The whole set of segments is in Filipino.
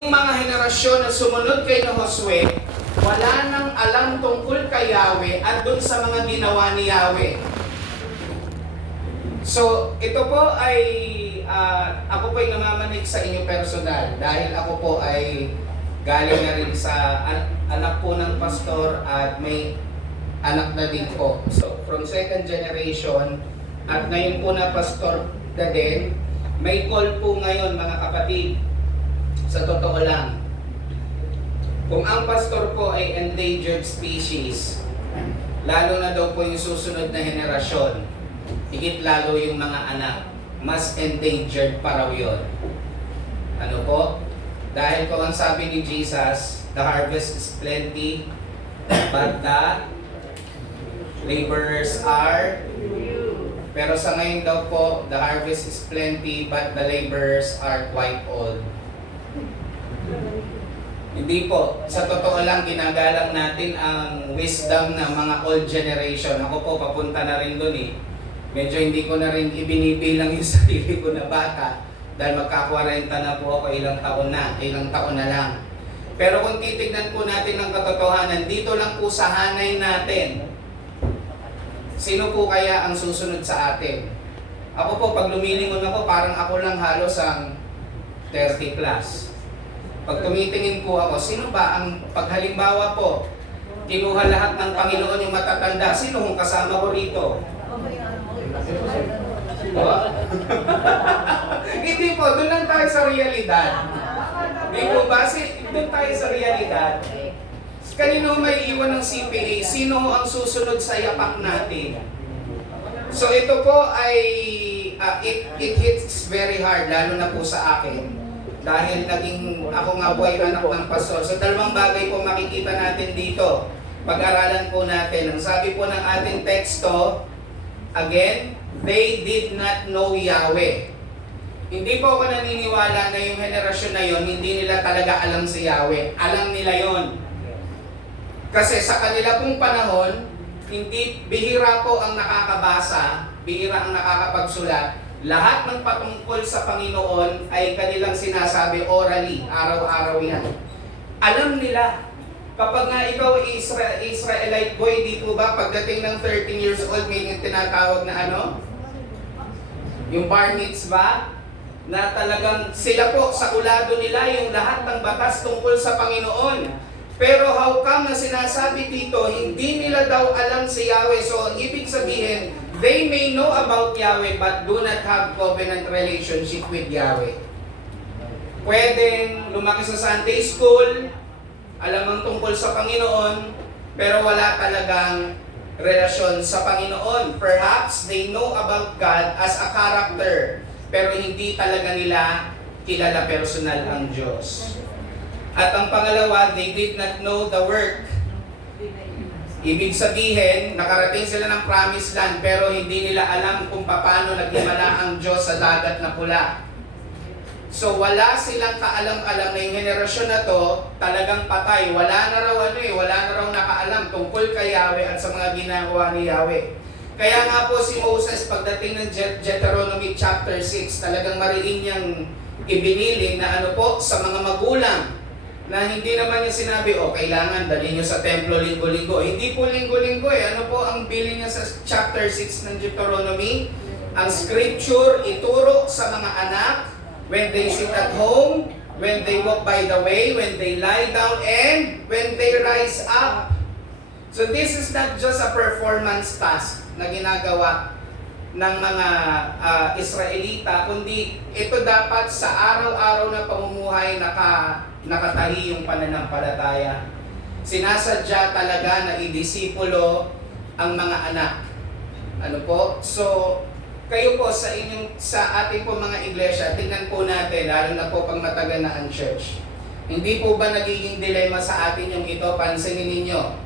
Yung mga henerasyon na sumunod kay na Josue, wala nang alam tungkol kay Yahweh at dun sa mga ginawa ni Yahweh. So, ito po ay ako po ay namamanig sa inyo personal dahil ako po ay galing na rin sa anak po ng pastor at may anak na din po. So, from second generation at ngayon po na pastor na din, may call po ngayon mga kapatid. Sa totoo lang, kung ang pastor po ay endangered species, lalo na daw po yung susunod na henerasyon, higit lalo yung mga anak, mas endangered pa raw yun. Ano po? Dahil kung ang sabi ni Jesus, the harvest is plenty, but the laborers are few. Pero sa ngayon daw po, the harvest is plenty, but the laborers are quite old. Hindi po. Sa totoo lang, ginagalang natin ang wisdom ng mga old generation. Ako po, papunta na rin doon eh. Medyo hindi ko na rin ibinibilang yung sarili ko na bata. Dahil magka-40 na po ako, ilang taon na lang. Pero kung titignan po natin ang katotohanan, dito lang po sa hanay natin, sino po kaya ang susunod sa atin? Ako po, pag lumilingon ako, parang ako lang halos ang 30 plus. Pag tumitingin po ako, sino ba ang paghalimbawa po, kinuha lahat ng Panginoon yung matatanda, sino kung kasama ko rito? Hindi po, doon lang tayo sa realidad. Hindi po ba? Doon tayo sa realidad. Kanino may iwan ng CPA? Sino ang susunod sa yapak natin? So ito po ay, it hits very hard, lalo na po sa akin. Dahil ako nga po ay anak ng pastor. So dalawang bagay po makikita natin dito. Pag-aralan po natin. Ang sabi po ng ating teksto, again, they did not know Yahweh. Hindi po ako naniniwala na yung henerasyon na yon, hindi nila talaga alam si Yahweh. Alam nila yon. Kasi sa kanila pong panahon, hindi bihira po ang nakakabasa, bihira ang nakakapagsulat. Lahat ng patungkol sa Panginoon ay kanilang sinasabi orally, araw-araw yan. Alam nila, kapag nga ikaw Israelite boy, dito ba, pagdating ng 13 years old, may tinatawag na ano? Yung bar mitzvah, na talagang sila po sa ulado nila yung lahat ng batas tungkol sa Panginoon. Pero how come na sinasabi dito, hindi nila daw alam si Yahweh. So, ang ibig sabihin, they may know about Yahweh but do not have covenant relationship with Yahweh. Pwedeng lumaki sa Sunday school, alam ang tungkol sa Panginoon, pero wala talagang relasyon sa Panginoon. Perhaps they know about God as a character, pero hindi talaga nila kilala personal ang Diyos. At ang pangalawa, they did not know the work. Ibig sabihin, nakarating sila ng promised land pero hindi nila alam kung paano naghimala ang Diyos sa dagat na pula. So wala silang kaalam-alam na yung henerasyon na to, talagang patay. Wala na raw nakaalam tungkol kay Yahweh at sa mga ginagawa ni Yahweh. Kaya nga po si Moses, pagdating ng Deuteronomy chapter 6, talagang mariin niyang ibinilin na ano po sa mga magulang, na hindi naman niya sinabi, kailangan dalhin niyo sa templo linggo-linggo. Hindi po linggo-linggo eh. Ano po ang bilin niya sa chapter 6 ng Deuteronomy? Ang scripture ituro sa mga anak when they sit at home, when they walk by the way, when they lie down, and when they rise up. So this is not just a performance task na ginagawa ng mga Israelita, kundi ito dapat sa araw-araw na pamumuhay nakatahi yung pananampalataya. Sinasadya talaga na idisipulo ang mga anak. Ano po? So, kayo po sa ating po mga iglesia, tingnan po natin, lalo na po pag matagal na ang church. Hindi po ba nagiging dilema sa atin yung ito? Pansinin ninyo.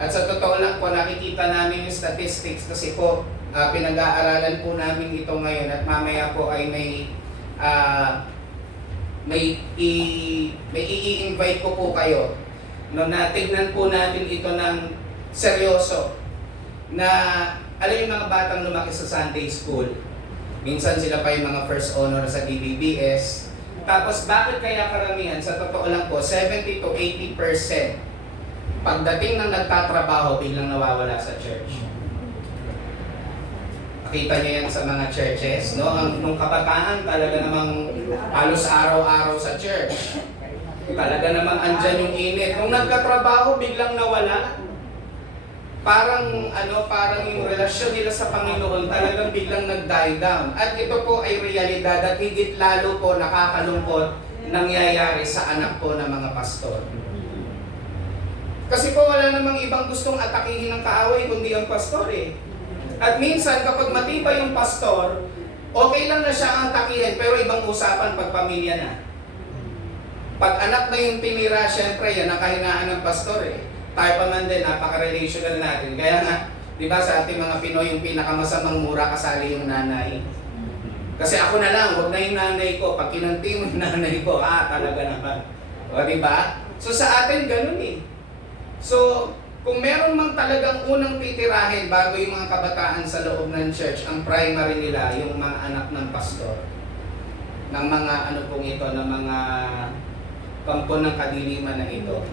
At sa totoo lang po, nakikita namin yung statistics kasi po, pinag-aaralan po namin ito ngayon at mamaya po ay may i-invite ko po kayo no, na tignan po natin ito ng seryoso na alam yung mga batang lumaki sa Sunday school, minsan sila pa yung mga first honor sa BBBS, Tapos bakit kaya karamihan? Sa totoo lang po, 70 to 80% pagdating ng nagtatrabaho, biglang nawawala sa church. Nakita niyo yan sa mga churches, no? Nung kabataan, talaga namang halos araw-araw sa church. Talaga namang andyan yung init. Nung nagkatrabaho, biglang nawala. Parang yung relasyon nila sa Panginoon talagang biglang nag-die down. At ito po ay realidad at higit lalo po nakakalungkot nangyayari sa anak po ng mga pastor. Kasi po wala namang ibang gustong atakihin ng kaaway kundi ang pastor eh. At minsan kapag matibay yung pastor, okay lang na siya ang atakihin pero ibang usapan pag pamilya na. Pag anak na yung tinira, syempre yan ang kahinaan ng pastor eh. Tayo pa man din, napaka-relational natin. Kaya nga, di ba sa ating mga Pinoy, yung pinakamasamang mura kasali yung nanay. Kasi ako na lang, huwag na yung nanay ko. Pag kinanti mo yung nanay ko, talaga naman. O di ba? So sa atin, ganun eh. So, kung meron mang talagang unang titirahin bago yung mga kabataan sa loob ng church, ang primary nila, yung mga anak ng pastor. Ng mga ng mga kampo ng kadiliman na ito.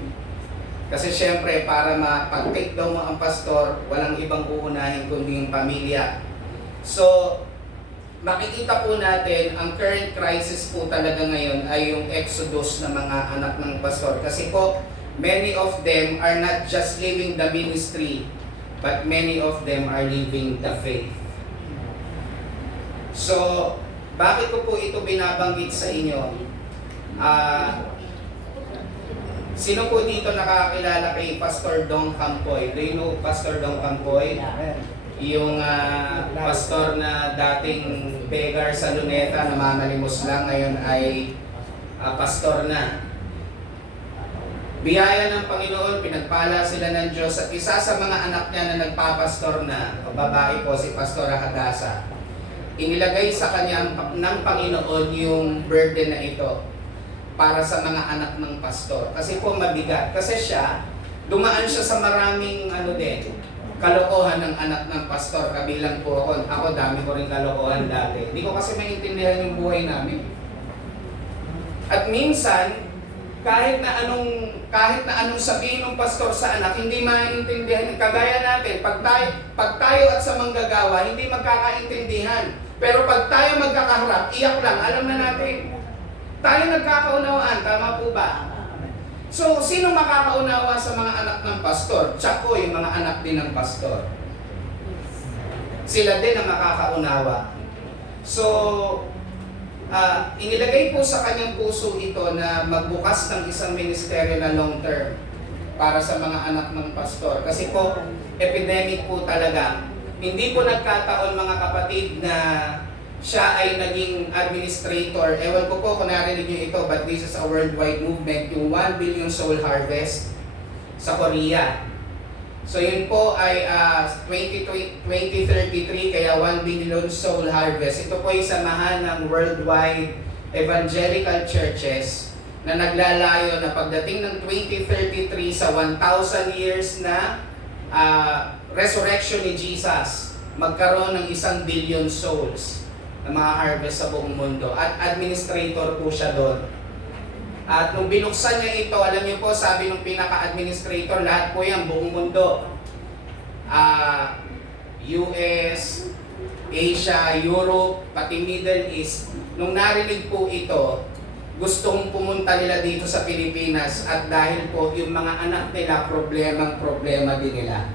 Kasi syempre, para mapag-take down mo ang pastor, walang ibang uunahin kundi yung pamilya. So, makikita po natin, ang current crisis po talaga ngayon ay yung exodus ng mga anak ng pastor. Kasi po, many of them are not just living the ministry, but many of them are living the faith. So, bakit ko po ito binabanggit sa inyo? Sino po dito nakakilala kay Pastor Dong Campoy? Do you know Pastor Dong Campoy? Yung pastor na dating beggar sa Luneta, namamalimos lang, ngayon ay pastor na. Biyaya ng Panginoon, pinagpala sila ng Diyos at isa sa mga anak niya na nagpapastor na, babae po si Pastora Hadasa, inilagay sa kanya ng Panginoon yung burden na ito para sa mga anak ng pastor. Kasi po mabigat. Kasi siya, dumaan siya sa maraming kalokohan ng anak ng pastor. Kabilang po ako. Ako dami ko rin kalokohan dati. Hindi ko kasi maintindihan yung buhay namin. At minsan, kahit na anong sabihin ng pastor sa anak, hindi maintindihan. Kagaya natin, pag tayo at sa manggagawa, hindi magkakaintindihan. Pero pag tayo magkakaharap, iyak lang, alam na natin. Tayo nagkakaunawaan, tama po ba? So, sino makakaunawa sa mga anak ng pastor? Tsako, yung mga anak din ng pastor. Sila din ang makakaunawa. So, inilagay po sa kanyang puso ito na magbukas ng isang ministeryo na long term para sa mga anak ng pastor. Kasi po, epidemic po talaga. Hindi po nagkataon mga kapatid na siya ay naging administrator. Ewan ko po kung narinig niyo ito, but this is a worldwide movement, yung 1 billion soul harvest sa Korea. So yun po ay 2033, kaya 1 billion soul harvest. Ito po ay samahan ng worldwide evangelical churches na naglalayo na pagdating ng 2033 sa 1,000 years na resurrection ni Jesus, magkaroon ng 1 billion souls na mga harvest sa buong mundo. At administrator po siya doon. At nung binuksan niya ito, alam niyo po, sabi ng pinaka-administrator, lahat po yan, buong mundo. US, Asia, Europe, pati Middle East. Nung narinig po ito, gustong pumunta nila dito sa Pilipinas at dahil po yung mga anak nila, problema din nila.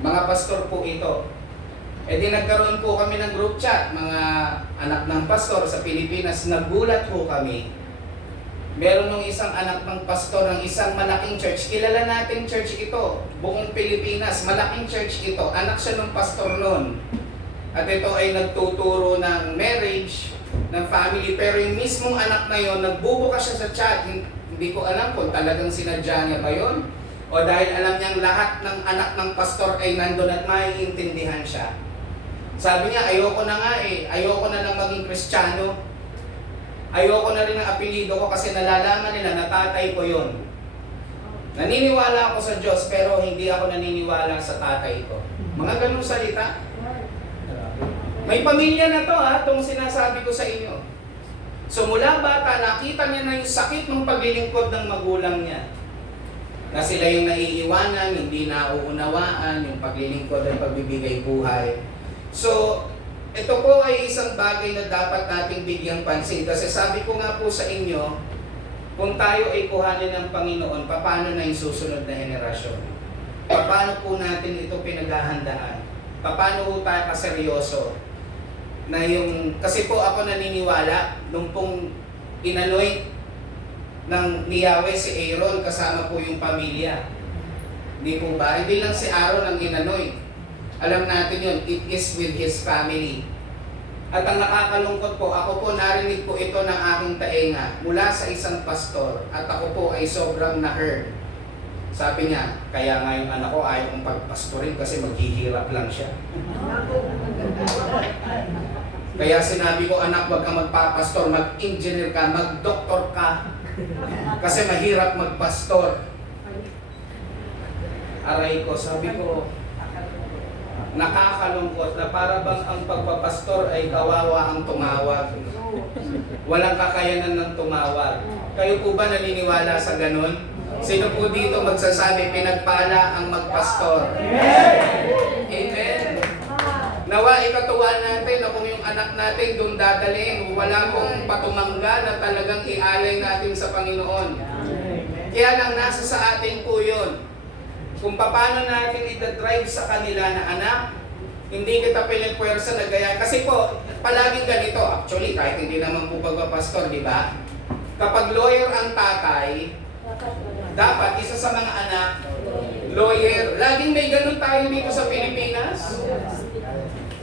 Mga pastor po ito. E di nagkaroon po kami ng group chat, mga anak ng pastor sa Pilipinas, nagulat po kami. Meron ng isang anak ng pastor ng isang malaking church. Kilala natin church ito, buong Pilipinas, malaking church ito. Anak siya ng pastor noon. At ito ay nagtuturo ng marriage, ng family. Pero yung mismong anak na yon, nagbubukas siya sa chat. Hindi ko alam kung talagang sinadya niya ba yun. O dahil alam niyang lahat ng anak ng pastor ay nandun at maiintindihan siya. Sabi niya, ayoko na nga ayoko na lang maging Kristiyano. Ayoko na rin ang apelido ko kasi nalalaman nila na tatay ko yun. Naniniwala ako sa Diyos pero hindi ako naniniwala sa tatay ko. Mga ganung salita. May pamilya na to itong sinasabi ko sa inyo. So mula bata, nakita niya na yung sakit ng paglilingkod ng magulang niya. Na sila yung naiiwanan, hindi nauunawaan, yung paglilingkod at pagbibigay buhay. So, ito po ay isang bagay na dapat nating bigyang pansin. Kasi sabi ko nga po sa inyo, kung tayo ay kuhanin ng Panginoon, paano na yung susunod na henerasyon? Paano po natin ito pinaghahandaan? Paano po tayo kaseryoso? Na yung, kasi po ako naniniwala, nung pong inanoint ni Yahweh si Aaron, kasama po yung pamilya. Hindi po ba? Hindi lang si Aaron ang inanoint. Alam natin yun, it is with his family. At ang nakakalungkot po, ako po narinig po ito ng aking taenga mula sa isang pastor at ako po ay sobrang na-hurt. Sabi niya, kaya nga yung anak ko ayaw kong pagpastorin kasi maghihirap lang siya. Kaya sinabi ko, anak, wag kang magpapastor, mag-engineer ka, mag-doktor ka. Kasi mahirap magpastor. Aray ko, sabi ko, nakakalungkot na para bang ang pagpapastor ay kawawa ang tumawag. Walang kakayanan ng tumawag. Kayo po ba naniniwala sa ganun? Sino po dito magsasabi, pinagpala ang magpastor? Amen. Nawa ikatuwa natin na kung yung anak natin doon dadalhin, wala pong patumangga na talagang ialay natin sa Panginoon. Kaya lang nasa sa atin po yun. Kung paano natin ita-drive sa kanila na anak, hindi kita pinagpuwersa na gaya. Kasi po, palaging ganito, actually, kahit hindi naman po pagpapastor, di ba? Kapag lawyer ang tatay, dapat isa sa mga anak, lawyer. Laging may ganun tayo dito sa Pilipinas.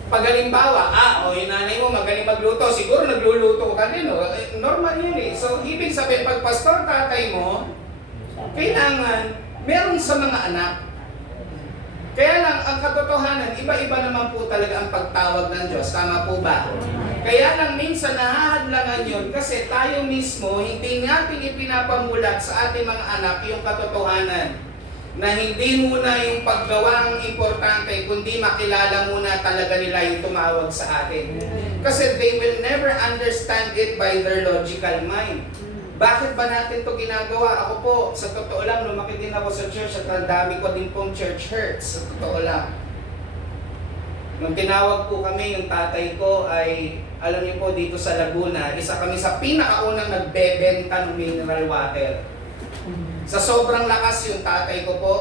Pag halimbawa, yung nanay mo magaling magluto, siguro nagluluto ka din, no? Normal yun eh. So, ibig sabihin, pag pastor tatay mo, kailangan meron sa mga anak. Kaya lang, ang katotohanan, iba-iba naman po talaga ang pagtawag ng Diyos. Tama po ba? Kaya lang minsan nahahadlangan yun kasi tayo mismo, hindi natin ipinapamulat sa ating mga anak yung katotohanan. Na hindi muna yung paggawa ang importante, kundi makilala muna talaga nila yung tumawag sa atin. Kasi they will never understand it by their logical mind. Bakit ba natin to ginagawa? Ako po, sa totoo lang, lumaki din ako sa church at ang dami ko din pong church hurts. Sa totoo lang. Nung tinawag po kami, yung tatay ko ay, alam niyo po, dito sa Laguna, isa kami sa pinakaunang nagbebenta ng mineral water. Sa sobrang lakas yung tatay ko po,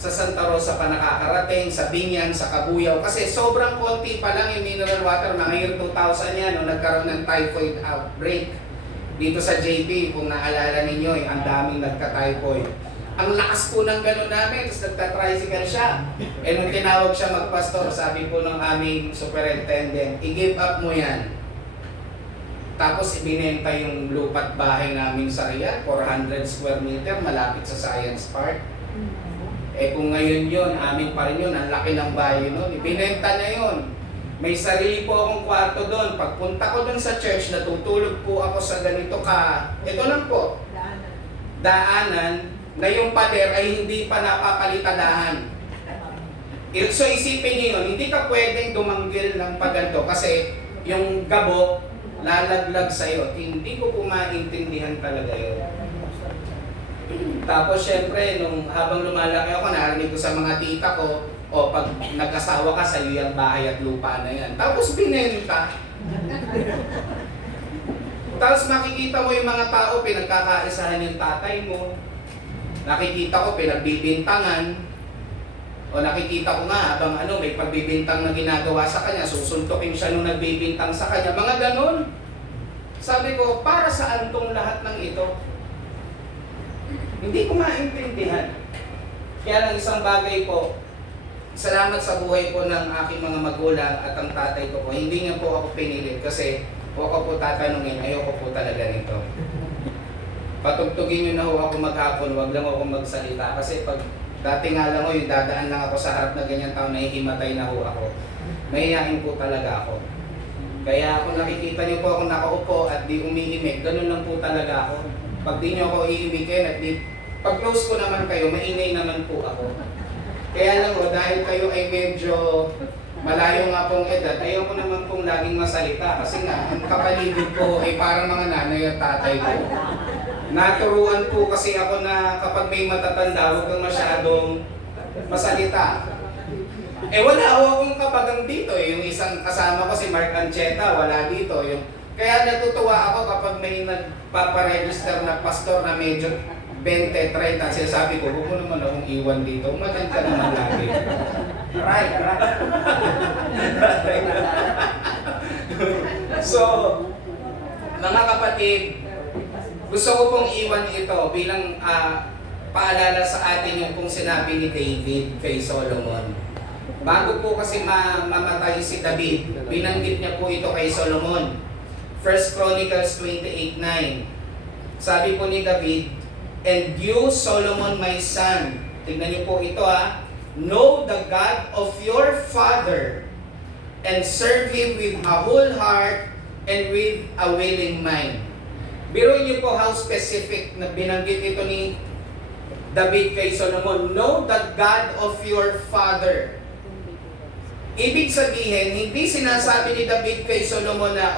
sa Santa Rosa pa nakakarating, sa Binyan, sa Kabuyaw. Kasi sobrang konti pa lang yung mineral water, mga year 2000 yan, nung nagkaroon ng typhoid outbreak. Dito sa JP, kung naalala ninyo, ang daming nagka-typhoid. Ang lakas po ng gano'n namin, tapos nagta-tricycle siya. Eh nung tinawag siya magpastor, sabi po ng aming superintendent, i-give up mo yan. Tapos ibinenta yung lupa't bahay namin sa Riyadh, 400 square meter, malapit sa Science Park. Eh kung ngayon yun, amin pa rin yun, ang laki ng bahay nun, ibinenta na yun. May sarili po akong kwarto doon. Pagpunta ko doon sa church, natutulog po ako sa ganito ito lang po, daanan, na yung pader ay hindi pa napapalitadahan. So isipin niyo yun, hindi ka pwedeng dumanggil ng paganto kasi yung gabok, lalaglag sa'yo. Hindi ko po maintindihan talaga yun. Tapos syempre, habang lumalaki ako, narinig ko sa mga tita ko, pag nag-asawa ka, sa'yo yung bahay at lupa na yan. Tapos binenta. Tapos makikita mo yung mga tao, pinagkakaisahan yung tatay mo. Nakikita ko, pinagbibintangan. O nakikita ko nga, habang may pagbibintang na ginagawa sa kanya, susuntukin siya nung nagbibintang sa kanya. Mga ganon. Sabi ko, para saan tong lahat ng ito? Hindi ko maintindihan. Kaya lang isang bagay po, salamat sa buhay po ng aking mga magulang at ang tatay ko po. Hindi nga po ako pinilit kasi kung ako po tatanungin, ayoko po talaga nito. Patugtugin nyo na ho ako maghapon, wag lang ako magsalita. Kasi pag dati nga lang ho, yung dadaan lang ako sa harap na ganyan tao, nahihimatay na ho ako. Mahihain po talaga ako. Kaya kung nakikita nyo po ako nakaupo at di umiimik, ganun lang po talaga ako. Pag di nyo ako iimikin at pag close ko naman kayo, maingay naman po ako. Kaya lang ho, dahil kayo ay medyo malayo nga pong edad, ayaw ko naman pong laging masalita kasi nga, ang kapaligid ko ay parang mga nanay at tatay ko. Naturuan po kasi ako na kapag may matatanda, huwag kang masyadong masalita. Eh wala akong kapagang dito eh. Yung isang kasama ko si Mark Ancheta, wala dito. Kaya natutuwa ako kapag may nagpaparegister na pastor na medyo 20-30, sinasabi ko, huwag mo naman akong iwan dito. Umagan ka naman lagi. Right. So, mga kapatid, gusto ko pong iwan ito bilang paalala sa atin yung pong sinabi ni David kay Solomon. Bago po kasi mamatay si David, binanggit niya po ito kay Solomon. 1 Chronicles 28:9. Sabi po ni David, "And you, Solomon, my son," tignan niyo po ito "know the God of your father, and serve Him with a whole heart and with a willing mind." Biruin niyo po how specific na binanggit ito ni David kay Solomon. Know the God of your father. Ibig sabihin, hindi sinasabi ni David kay Solomon na,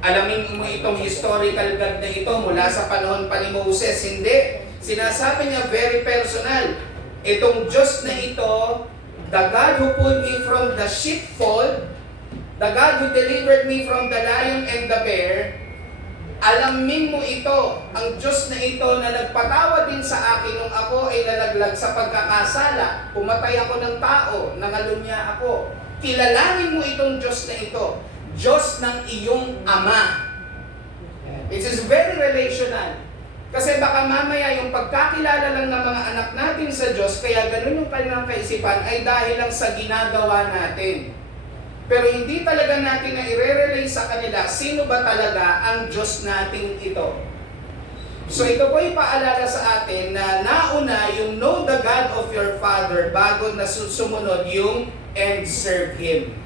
alamin mo itong historical God na ito mula sa panahon pa ni Moses. Hindi. Sinasabi niya very personal. Itong Diyos na ito, the God who pulled me from the sheepfold, the God who delivered me from the lion and the bear, alamin mo ito, ang Diyos na ito na nagpatawa din sa akin nung ako ay nalaglag sa pagkakasala, pumatay ako ng tao, nangalunya ako. Kilalanin mo itong Diyos na ito, Diyos ng iyong Ama. It is very relational. Kasi baka mamaya yung pagkakilala lang ng mga anak natin sa Diyos, kaya ganun yung kanilang kaisipan, ay dahil lang sa ginagawa natin. Pero hindi talaga natin na i-relay sa kanila sino ba talaga ang Diyos natin ito. So ito po ay paalala sa atin na nauna yung know the God of your father bago na sumunod yung and serve Him.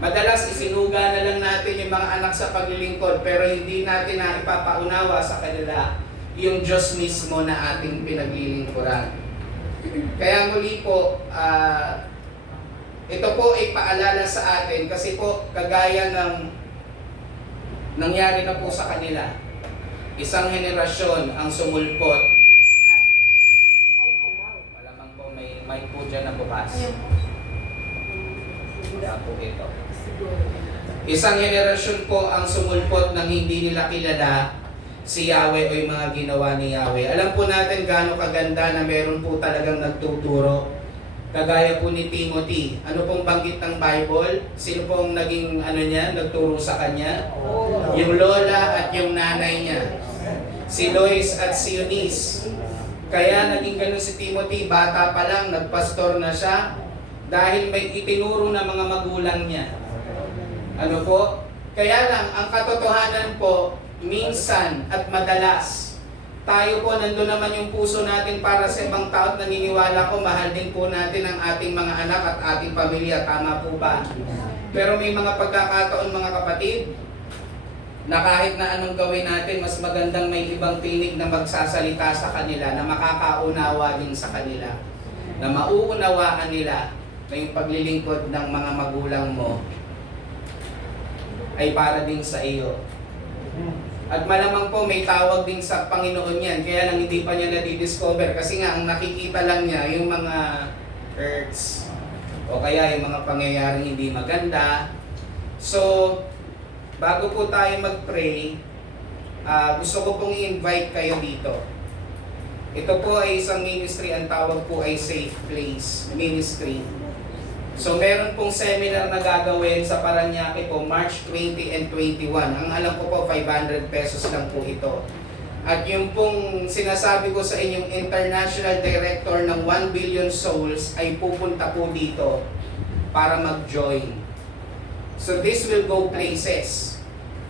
Madalas isinuga na lang natin yung mga anak sa paglilingkod pero hindi natin na ipapaunawa sa kanila yung Diyos mismo na ating pinaglilingkuran. Kaya muli po, ito po ay paalala sa atin kasi po kagaya ng nangyari na po sa kanila. Isang henerasyon ang sumulpot. Malamang po may mic po dyan na bukas. Wala po ito. Isang henerasyon po ang sumulpot nang hindi nila kilala si Yahweh o yung mga ginawa ni Yahweh. Alam po natin gaano kaganda na meron po talagang nagtuturo. Kagaya po ni Timothy. Ano pong banggit ng Bible? Sino pong naging nagturo sa kanya? Yung lola at yung nanay niya. Si Lois at si Eunice. Kaya naging ganun si Timothy, bata pa lang, nagpastor na siya dahil may itinuro na mga magulang niya. Ano po? Kaya lang, ang katotohanan po, minsan at madalas, tayo po, nandun naman yung puso natin para sa ibang tao at naniniwala ko, mahal din po natin ang ating mga anak at ating pamilya. Tama po ba? Pero may mga pagkakataon mga kapatid, na kahit na anong gawin natin, mas magandang may ibang tinig na magsasalita sa kanila, na makakaunawa din sa kanila, na mauunawaan nila na yung paglilingkod ng mga magulang mo ay para din sa iyo. At malamang po may tawag din sa Panginoon yan, kaya lang hindi pa niya na-discover kasi nga ang nakikita lang niya yung mga hurts o kaya yung mga pangyayaring hindi maganda. So, bago po tayo mag-pray, gusto ko pong i-invite kayo dito. Ito po ay isang ministry, ang tawag po ay Safe Place Ministry. So meron pong seminar na gagawin sa Parañaque po, March 20 and 21. Ang alam ko po, 500 pesos lang po ito. At yung pong sinasabi ko sa inyong International Director ng 1 Billion Souls ay pupunta po dito para mag-join. So this will go places.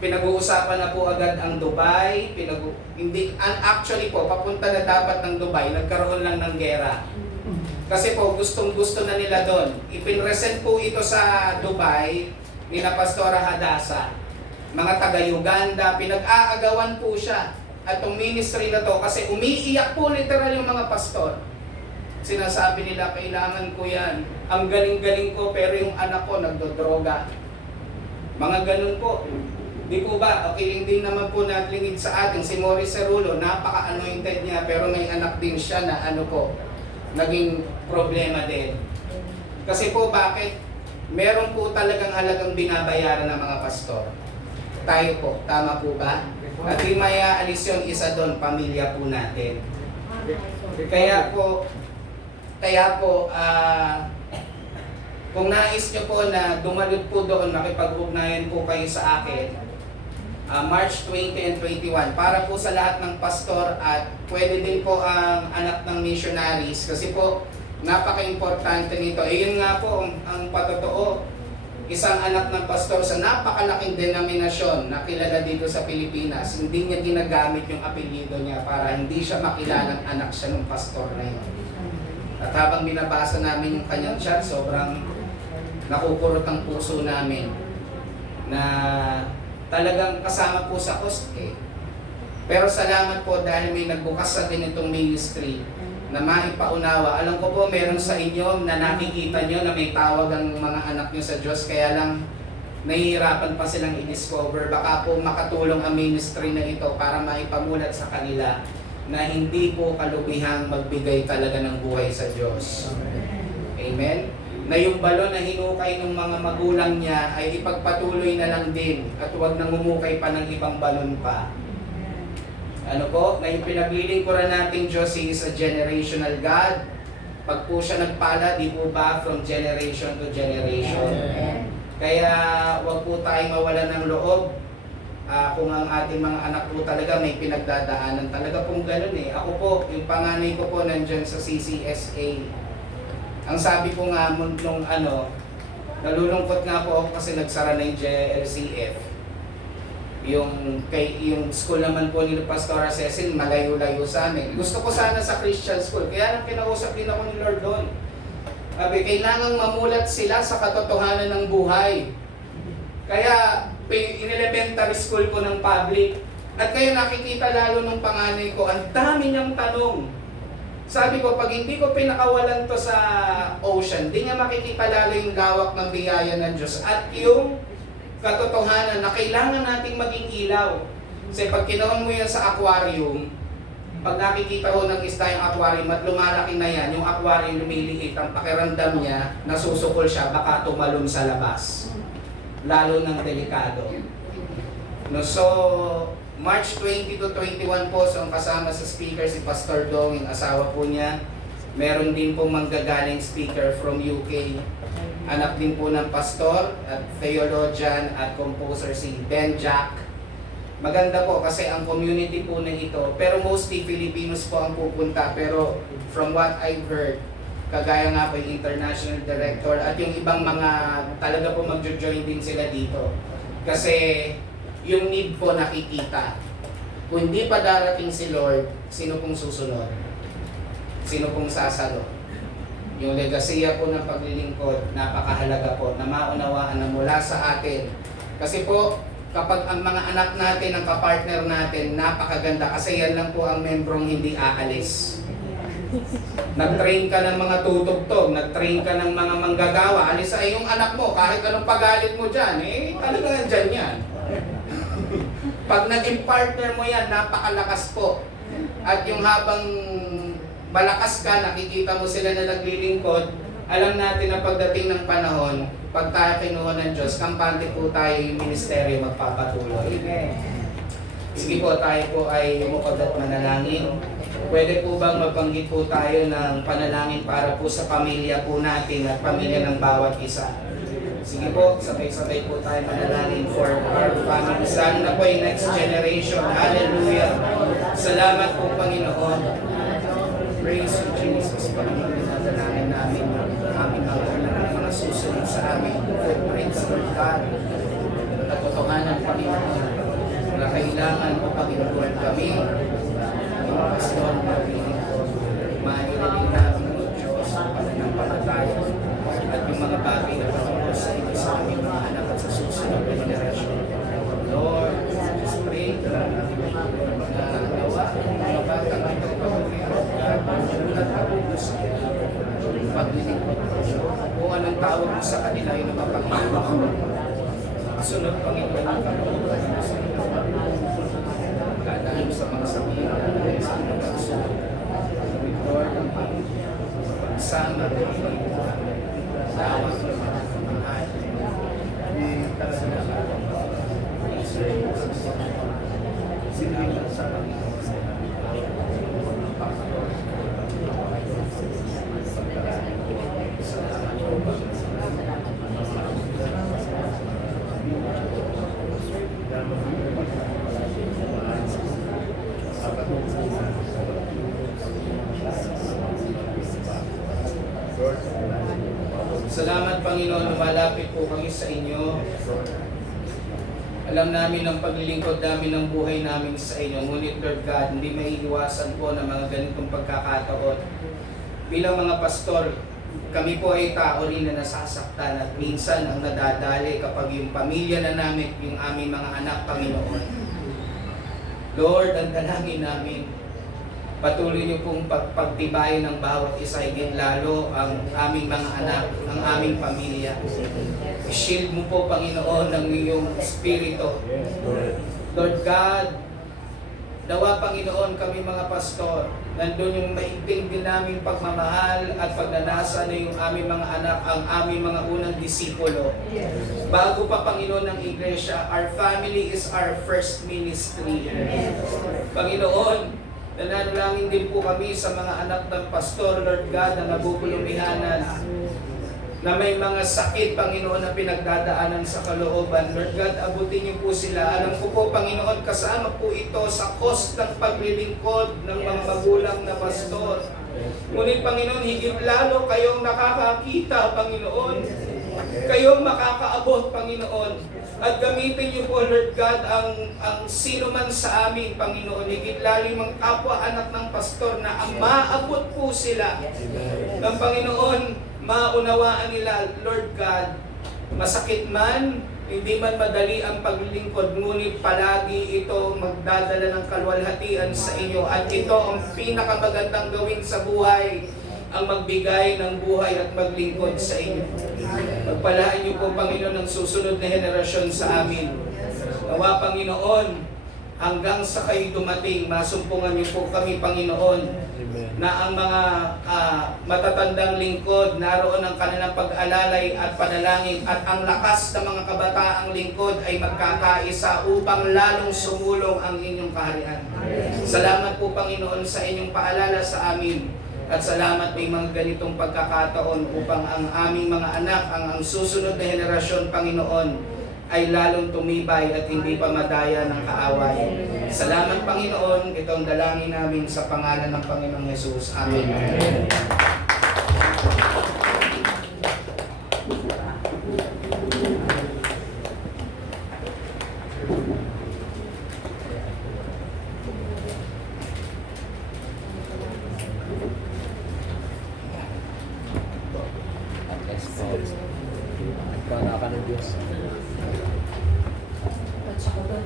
Pinag-uusapan na po agad ang Dubai. Actually po, papunta na dapat ng Dubai, nagkaroon lang ng gera. Kasi po, gustong-gusto na nila doon. Ipinresent po ito sa Dubai, ni na Pastora Hadassah. Mga taga-Uganda, pinag-aagawan po siya. At itong ministry na to, kasi umiiyak po literal yung mga pastor. sinasabi nila, kailangan ko yan. Ang galing-galing ko, pero yung anak ko nagdodroga. Mga ganun po. Di po ba? Okay, hindi naman po naglingid sa atin. Si Morris Cerulo, napaka-anointed niya, pero may anak din siya na naging problema din. Kasi po, bakit? Meron po talagang halagang binabayaran ng mga pastor. Tayo po, tama po ba? At di maya alis yun, isa doon, pamilya po natin. Kaya po, kung nais nyo po na dumalot po doon, makipag-ugnayan po kayo sa akin, March 20 and 21, para po sa lahat ng pastor at pwede din po ang anak ng missionaries kasi po napaka-importante nito. Yun nga po ang patotoo. Isang anak ng pastor sa napakalaking denominasyon na kilala dito sa Pilipinas, hindi niya ginagamit yung apelyido niya para hindi siya makilalang anak siya ng pastor na yun. At habang binabasa namin yung kanyang chat, sobrang nakukurot ang puso namin na talagang kasama po sa koste. Pero salamat po dahil may nagbukas sa din itong ministry na maipaunawa. Alam ko po meron sa inyo na nakikita nyo na may tawag ang mga anak nyo sa Diyos, kaya lang nahihirapan pa silang i-discover. Baka po makatulong ang ministry na ito para maipamulat sa kanila na hindi po kalubihang magbigay talaga ng buhay sa Diyos. Amen? Na yung balon na hinukay ng mga magulang niya ay ipagpatuloy na lang din at huwag nang umukay pa ng ibang balon pa. Ano po? Na yung pinaglilingkuran nating Diyos, He is a generational God. Pag po siya nagpala, di po ba from generation to generation? Kaya wag po tayong mawalan ng loob. Kung ang ating mga anak po talaga may pinagdadaanan, talaga pong ganun eh. Ako po, yung panganay ko po nandyan sa CCSA. Ang sabi ko nga nung nalulungkot nga po ako kasi nagsara na yung JLCF. Yung school naman po ni Pastora Cecil, malayo-layo sa amin. Gusto ko sana sa Christian school, kaya nang kinausap din ako ni Lord doon. Sabi, kailangang mamulat sila sa katotohanan ng buhay. Kaya, in-elementary school ko ng public. At kaya nakikita lalo ng panganay ko, ang dami niyang tanong. Sabi ko, pag hindi ko pinakawalan to sa ocean, di niya makikita lalo yung lawak ng biyaya ng Diyos. At yung katotohanan na kailangan nating maging ilaw. Kasi pag kinahon mo yan sa aquarium, pag nakikita ho ng isda yung aquarium at lumalaki na yan, yung aquarium lumiliit, ang pakiramdam niya, nasusukol siya, baka tumalon sa labas. Lalo ng delikado. No, so, March 20 to 21 po, so ang kasama sa speaker si Pastor Dong, yung asawa po niya. Meron din pong manggagaling speaker from UK. Anak din po ng pastor at theologian at composer si Ben Jack. Maganda po kasi ang community po na ito, pero mostly Filipinos po ang pupunta. Pero from what I've heard, kagaya nga po yung international director at yung ibang mga talaga po magjo-join din sila dito. Kasi yung need po nakikita. Kung hindi pa darating si Lord, sino pong susunod? Sino pong sasalo? Yung legasiya po ng paglilingkod, napakahalaga po na maunawaan na mula sa atin. Kasi po, kapag ang mga anak natin, ang kapartner natin, napakaganda kasi yan lang po ang membrong hindi aalis. Nag-train ka ng mga tutugtog, nag-train ka ng mga manggagawa, alis ay yung anak mo, kahit anong pagalit mo dyan, talaga dyan yan. Pag naging partner mo yan, napakalakas po. At yung habang malakas ka, nakikita mo sila na naglilingkod, alam natin na pagdating ng panahon, pag tayo kinuha ng Diyos, kampante po tayo yung ministeryo magpapatuloy. Amen. Sige po, tayo po ay umukod at manalangin. Pwede po bang mabanggit po tayo ng panalangin para po sa pamilya po natin at pamilya ng bawat isa? Sige po, sabay-sabay po tayo manalangin for our families. Lalo na po yung next generation. Hallelujah! Salamat po, Panginoon. Praise you, Jesus. Panginoon, nadalangin namin aming mga susunod sa amin. Footprints, Lord God. Katotohanan, Panginoon, na kailangan mo Panginoon kami. Yung pastor na pinigod, mahilig namin ng Diyos ang pananampalataya at yung mga bagay na patungkol sa iyo sa aming mga anak at sa susunod na generasyon. Lord, just pray na nawa, mga batang ito pag-ulit at pag-ulit sa kanila yung mga Panginoon. Sunod, Panginoon, ang kalooban mo sa dadaan sa mga sakit, sa mga pagsunod. Lord, ang pagsama ng Panginoon, dawa ng mga pamahal. Sinilang sa Panginoon. Salamat, Panginoon, lumalapit po kami sa inyo. Alam namin ang paglilingkod namin ng buhay namin sa inyo. Ngunit, Lord God, hindi maiiwasan po ng mga ganitong pagkakataon. Bilang mga pastor, kami po ay tao rin na nasasaktan at minsan ang nadadali kapag yung pamilya na namin, yung aming mga anak, Panginoon. Lord, ang dalangin namin, patuloy niyo pong pagtibayin ng bawat isa, higit lalo ang aming mga anak, ang aming pamilya. Shield mo po, Panginoon, ng iyong Espiritu. Lord God, nawa, Panginoon, kami mga pastor, nandun yung maigting din namin pagmamahal at pagnanasa na yung aming mga anak, ang aming mga unang disipulo. Bago pa, Panginoon, ng Iglesia, our family is our first ministry. Panginoon, nananalangin din po kami sa mga anak ng pastor, Lord God, na nabubulumihanan, na may mga sakit, Panginoon, na pinagdadaanan sa kalooban. Lord God, abutin niyo po sila. Alam ko po, Panginoon, kasama po ito sa cost ng paglilingkod ng mga magulang na pastor. Ngunit, Panginoon, higit lalo kayong nakakakita, Panginoon. Kayong makakaabot, Panginoon. At gamitin niyo po, Lord God, ang sino man sa amin, Panginoon, higit lalim ang kapwa anak ng pastor na ang maabot po sila ng Panginoon, maunawaan nila, Lord God, masakit man, hindi man madali ang paglilingkod, ngunit palagi ito magdadala ng kaluwalhatian sa inyo. At ito ang pinakamagandang gawin sa buhay, ang magbigay ng buhay at maglingkod sa inyo. Pagpalaan niyo po, Panginoon, ang susunod na henerasyon sa amin. Nawa, Panginoon, hanggang sa kayo dumating, masumpungan niyo po kami, Panginoon, na ang mga matatandang lingkod, naroon ang kanilang pag-alalay at panalangin, at ang lakas ng mga kabataang lingkod ay magkakaisa upang lalong sumulong ang inyong kaharian. Salamat po, Panginoon, sa inyong paalala sa amin. At salamat may mga ganitong pagkakataon upang ang aming mga anak, ang susunod na henerasyon, Panginoon, ay lalong tumibay at hindi pa madaya ng kaaway. Salamat, Panginoon, itong dalangin namin sa pangalan ng Panginoong Hesus. Amen. Amen. Nagpana ka ng Diyos. At saka doon,